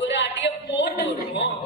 ஒரு அடிய போட்டு விடுவோம்.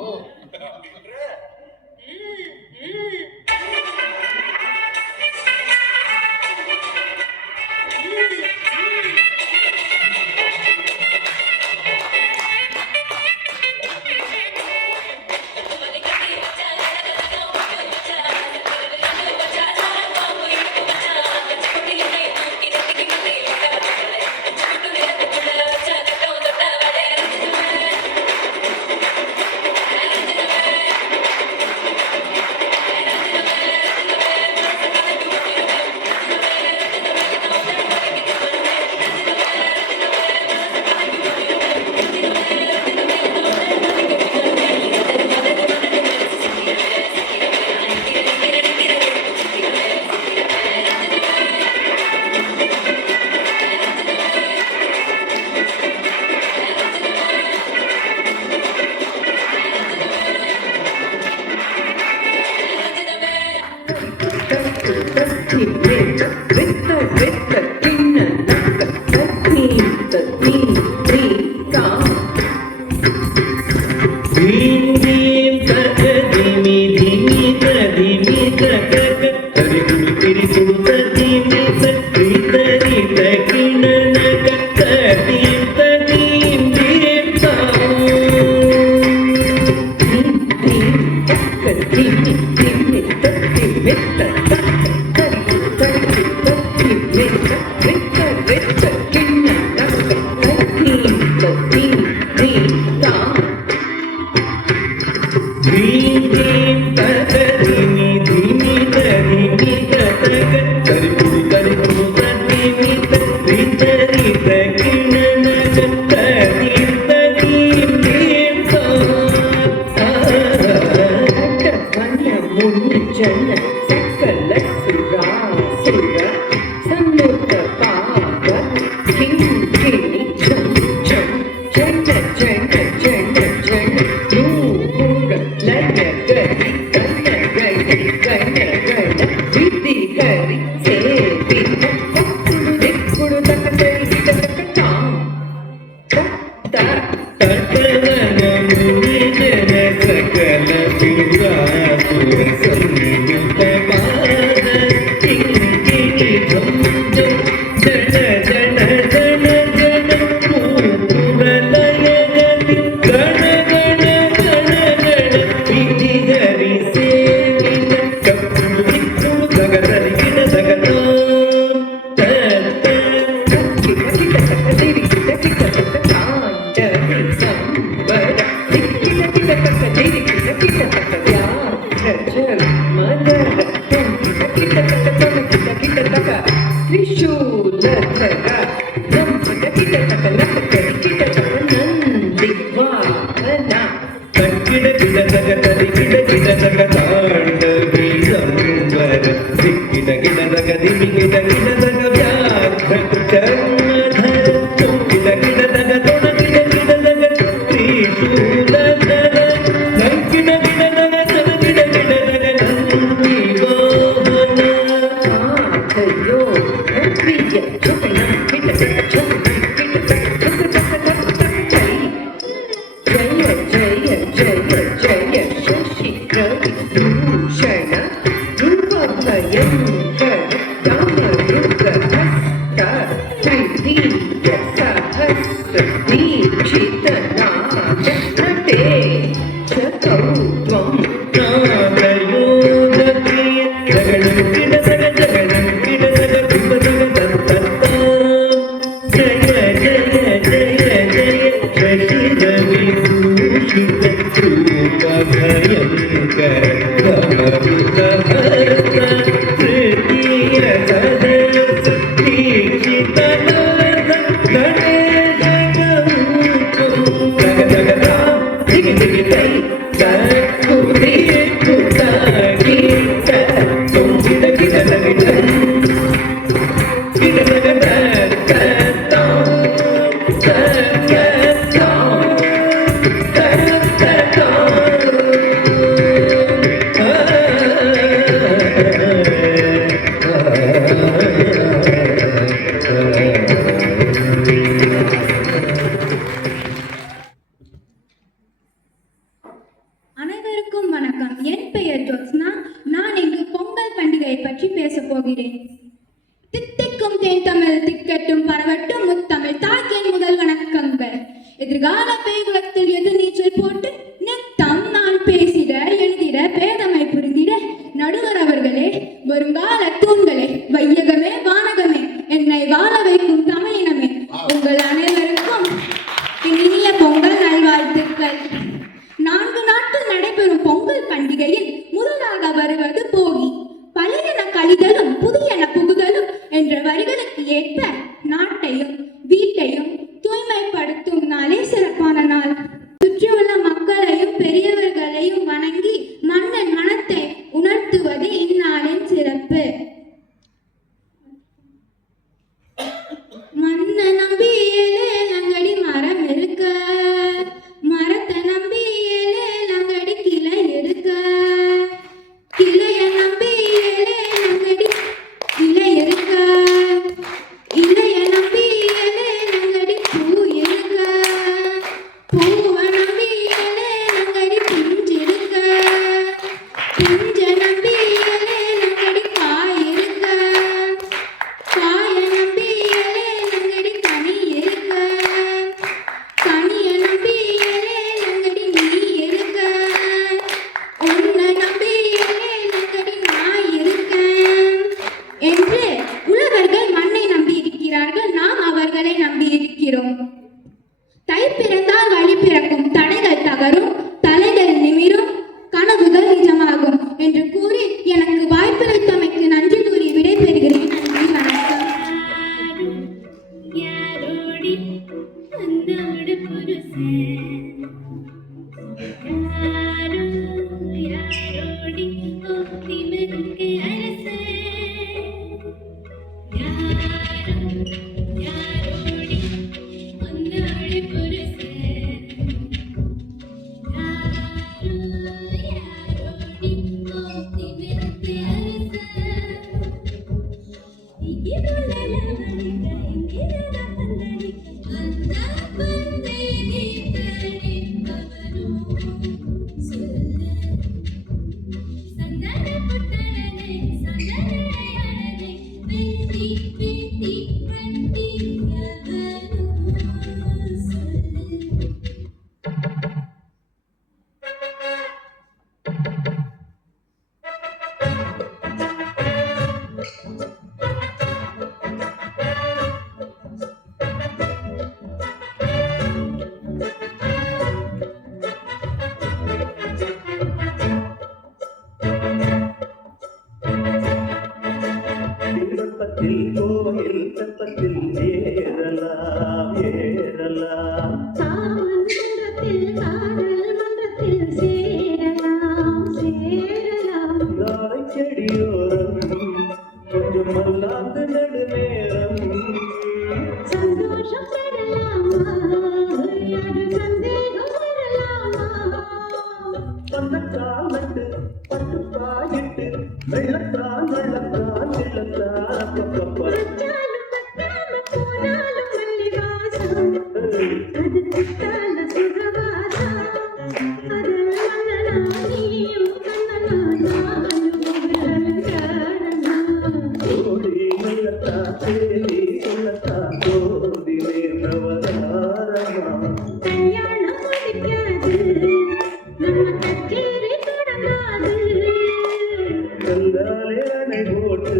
Take it. போகிறேன். தித்திக்கும் தேன் தமிழ் திக்கட்டும் பரவட்டும் முத்தமிழ் தாக்கின் முதல் வணக்கங்கள். எதிர்கால பேகுலத்தில் எது நீச்சல் போட்டு நித்தம் நான் பேசிட எழுதிட பேதமை புரிந்திட நடுவர் அவர்களே, வருங்கால தூண்களே, வையகமே வானகமே, என்னை வாழ வைக்கும் தமிழினமே, உங்கள் அனைவருக்கும் இனிய பொங்கல் நல்வாழ்த்துக்கள். 4 நாட்கள் நடைபெறும் பொங்கல் பண்டிகையில் முதலாக வருவது போகி. பழையன கழிதலும் புதியன புகுதலும் என்ற வரிகளுக்கு ஏற்ப நாட்டையும் வீட்டையும் தூய்மைப்படுத்தும் நாளே சிறப்பான நாள். சுற்றியுள்ள மக்களையும் பெரியவர்களையும் வணங்கி மண்ணின் மனத்தை உணர்த்துவது இந்நாளின் சிறப்பு. மண்ணை நம்பி ஏழங்கடி மரம் இருக்க, மரத்தை நம்பி ஏழங்கடி கிளை இருக்க, கிளைய நம்பி ஏழங்கடி இலை இருக்க, இலைய நம்பி ஏழங்கடி பூ இருக்க, பூவை நம்பி ஏழங்கடி பிஞ்சு இருக்க, பிஞ்ச நம்பி ஏழங்கடி காய் இருக்க, காய நம்பி ஏழங்கடி கனி இருக்க, கனிய நம்பி ஏழங்கடி நீ இருக்க, உன்னை நம்பி ஏழங்கடி நான் இருக்க என்று உழவர்கள் மண்ணை நம்பி இருக்கிறார்கள். நாம் அவர்களை நம்பி இருக்கிறோம். தை பிறந்தால் வழி பிறக்கும், தடைகள் தகரும், தலைகள் நிமிரும், கனவுகள் நிஜமாகும் என்று கூறி எனக்கு வாய்ப்பளித்தமைக்கு நன்றி கூறி விடைபெறுகிறேன். நன்றி, வணக்கம். யாரோடி உன்னோடு புருஷன், யாரோ யாரோடி திமிருக்கு அரசன், யாரோ யாரோடி உன்னோடு புருஷன், யாரோ யாரோடி திமிருக்கு அரசன். வெப்பத்தில் கோவையில் வெப்பத்தில் ஏறலாம் ஏறலாம், மன்றத்தில் காதல் மன்றத்தில் சேரலாம் சேரலாம், நாளை செடியோரம் கொஞ்சம் மல்லாந்து நடுநேரம், சந்தோஷம் பெறலாமா அது சந்தேகம் வரலாமா, சொன்னக்கால் நட்டு பட்டு பாயிட்டு வெள்ளத்தான் வெள்ளத்தான் வெள்ளத்தான் பப்பப்பா. வச்சாலும் பத்தாம போனாலும் மல்லி வாசம், அது புத்தால சுகவாசம், அது மன்னனா நீயும் கண்ணனா நானும் காரணம். ஓடி மெல்லத்தான் தேடி சொல்லத்தான் தோதிலே நவதாரமா, கல்யாணம் முடிக்காது நம்ம கச்சேரி தொடங்காது, கல்லாலே அணை போட்டு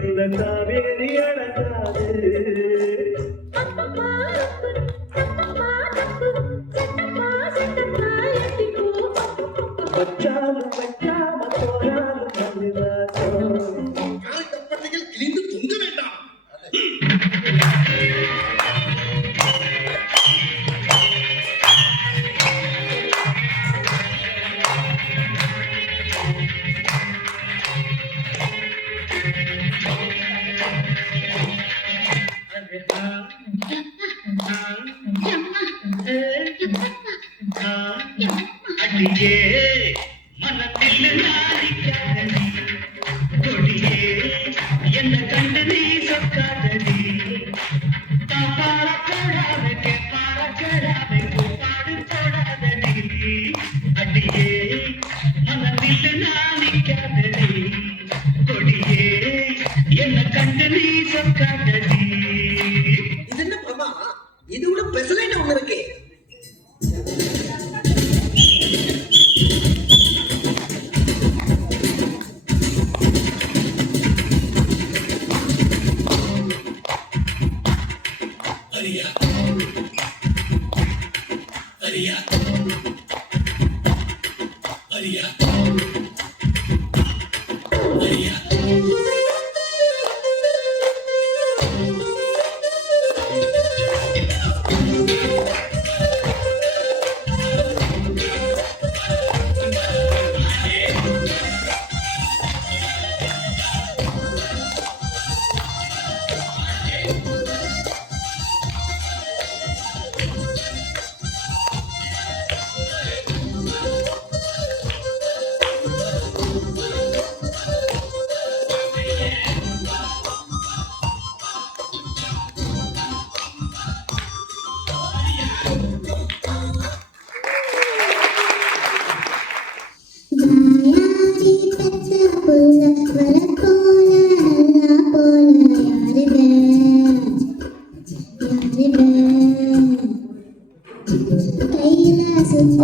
இந்த காவேரி அடங்காது. அப்பப்பா தப்பப்பா தப்பு சட்டப்பா சட்டப்பா எட்டிப்போ வச்சாலும் வைக்காம போனாலும் மல்லிவாசம். காரைக்கப்பட்டைகள் கிழிந்து தொங்க வேண்டாம். அடியே மனத்தில் நாரிக்காதடி, கொடியே என்ன கண்டு நீ சொக்காதடி, பாப்பார போடாத கேப்பார கேடாத பாடு போடாதடி, அடியே மனத்தில் நாரிக்காதடி, கொடியே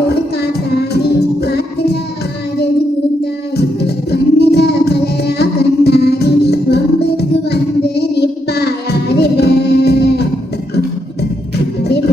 ஆடுது காத்தாடி காத்துல ஆடுது கூத்தாடி கண்ணுல கலரா கண்ணாடி வம்புக்கு வந்து நிப்பா யாரிவ யாரிவ